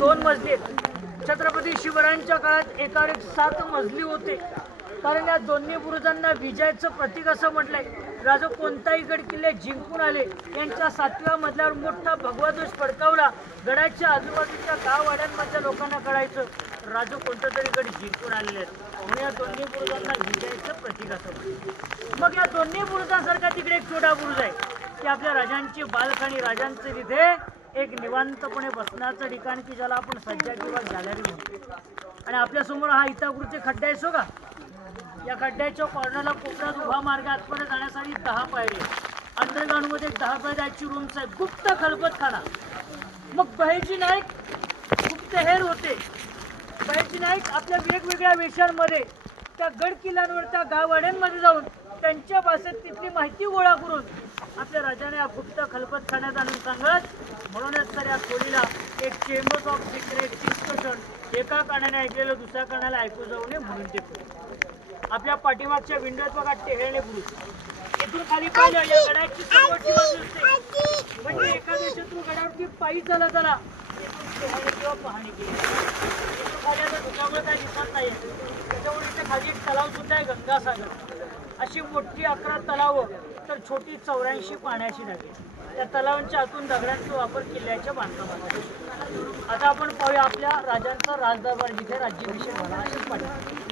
2 मजली आहेत। छत्रपती शिवरायांच्या काळात एकावर एक 7 मजली होते, कारण या दोन्ही बुरुजांना विजयाचं प्रतीक असं म्हटलंय। राजा कोणताही गड किल्ले जिंकून आले, यांच्या 7व्या मजल्यावर मोठा भगवा ध्वज फडकावला। गडाच्या आजूबाजूच्या गाववाड्यांमधल्या लोकांना कळायचं राजा कोणता तरी गड जिंकून आलेले आहेत, म्हणून या दोन्ही बुरुजांना विजयाचं प्रतीक असं म्हटलं। मग या दोन्ही बुरुजांसारखा तिकडे एक छोटा बुरुज आहे की आपल्या राजांची बालखाणी, राजांचे तिथे एक निवांतपणे बसण्याचं ठिकाण की ज्याला आपण सज्जा किंवा गॅलरी म्हणतो। आणि आपल्या समोर हा इटाकुरचे खड्डे आहे सो का, या खड्ड्याच्या कॉर्नरला कोपऱ्यात उभा मार्ग आतमध्ये जाण्यासाठी 10 पायरी, अंडरग्राऊंड मध्ये 10 पायऱ्याची रूम्स आहेत, गुप्त खलबतखाना। मग बहिर्जी नाईक गुप्तहेर होते। बहिर्जी नाईक आपल्या वेगवेगळ्या वेशांमध्ये त्या गड किल्ल्यांवर, त्या गाववाड्यांमध्ये जाऊन त्यांच्या भाषेत तिथली माहिती गोळा करून आपल्या राजाने या गुप्त खलबतखान्यात आणून सांगत, म्हणूनच तर या खोलीला एक चेंबर्स ऑफ सिक्रेट डिस्कशन, एका कानाने ऐकलेलं दुसऱ्या कानाला ऐकू जाऊ नये म्हणून ते आपल्या पाठीमागच्या विंडोत बघा टेहळणे बुरुज, इथून खाली पाहिलं या गडाची समोरची बाजू असते, म्हणजे एका देशातून गडावरती पायी चालत आला टेहळणे किंवा पाहणी केली। इथून खाली आता धुक्यामुळे काय दिसत नाही, त्याच्यामुळे इथे खाली एक तलाव सुद्धा आहे, गंगासागर। अशी मोठी 11 तलाव तर छोटी 84 पाण्याची नदी, त्या तलावांच्या आतून दगडांचा वापर किल्ल्याच्या बांधकामात। आता आपण पाहूया आपल्या राजांचा राजदरबार जिथे राज्याभिषेक झाला असेच पाहिजे।